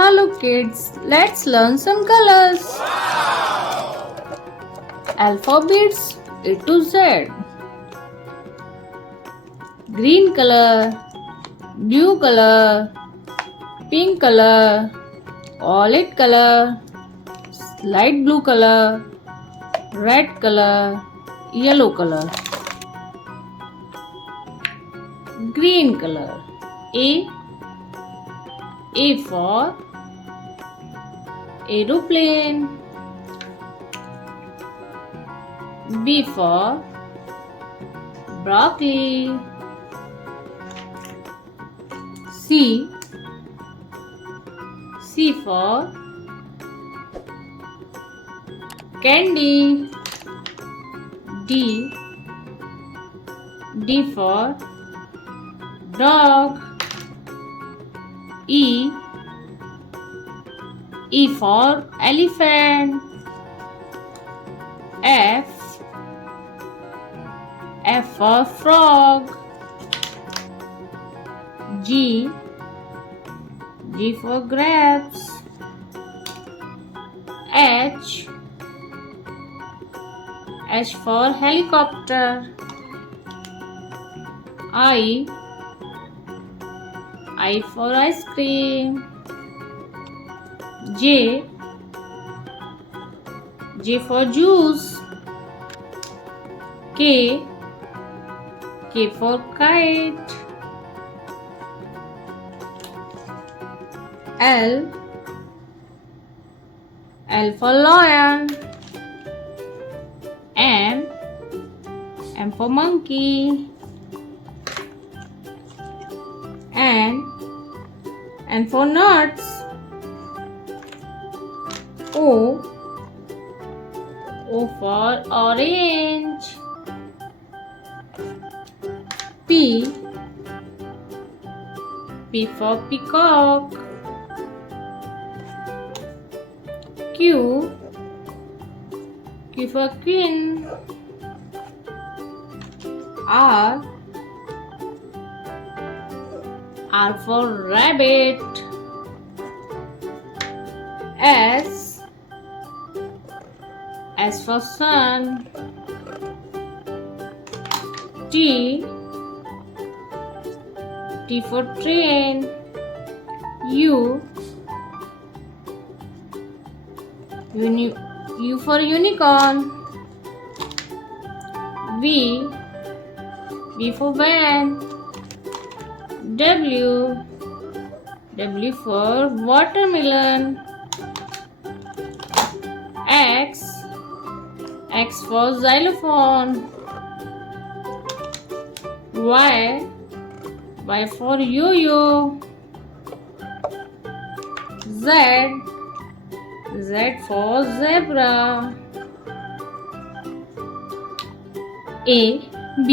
Hello kids, let's learn some colors. Alphabets A to Z. Green color, blue color, pink color, violet color, light blue color, red color, yellow color. Green color. A for aeroplane. B for broccoli. C for candy. D for dog. E for elephant. F for frog. G for grapes. H for helicopter. I for ice cream. J for juice. K for kite. L for lion. M for monkey. N for nuts. O for orange. P for peacock. Q for queen. R for rabbit. S for sun. T for train. U for unicorn. V for van. W for watermelon. X for xylophone. Y for yo-yo. Z for zebra. A B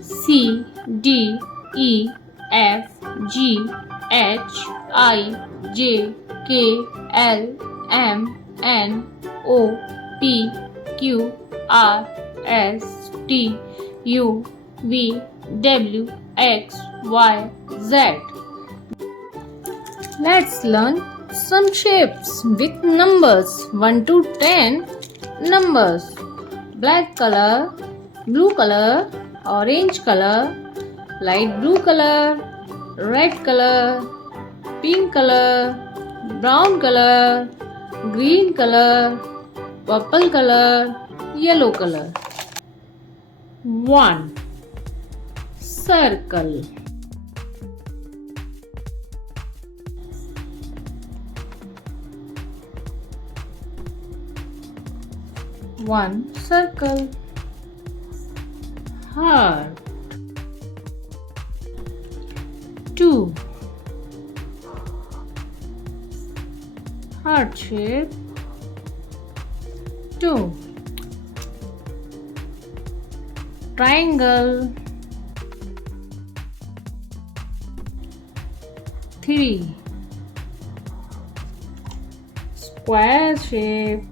C D E F G H I J K L M N O P Q R S T U V W X Y Z. Let's learn some shapes with numbers 1 to 10 numbers. Black color, blue color, orange color, light blue color, red color, pink color, brown color, green color, purple color, yellow color. 1. Circle. One circle. Heart. 2. Heart shape. 2. Triangle. 3. Square shape.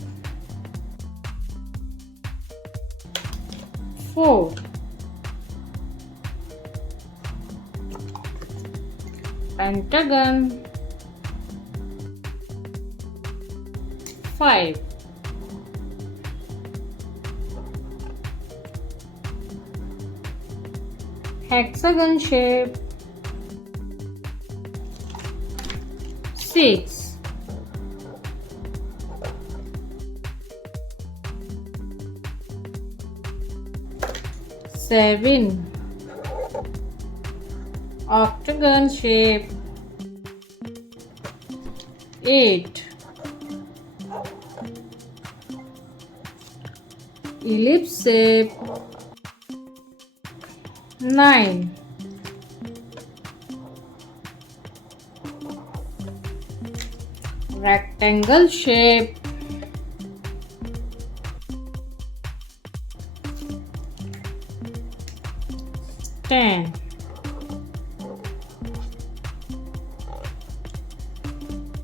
4. Pentagon. 5. Hexagon shape, 6. Seven. Octagon shape, 8. Ellipse shape, 9. Rectangle shape, 10.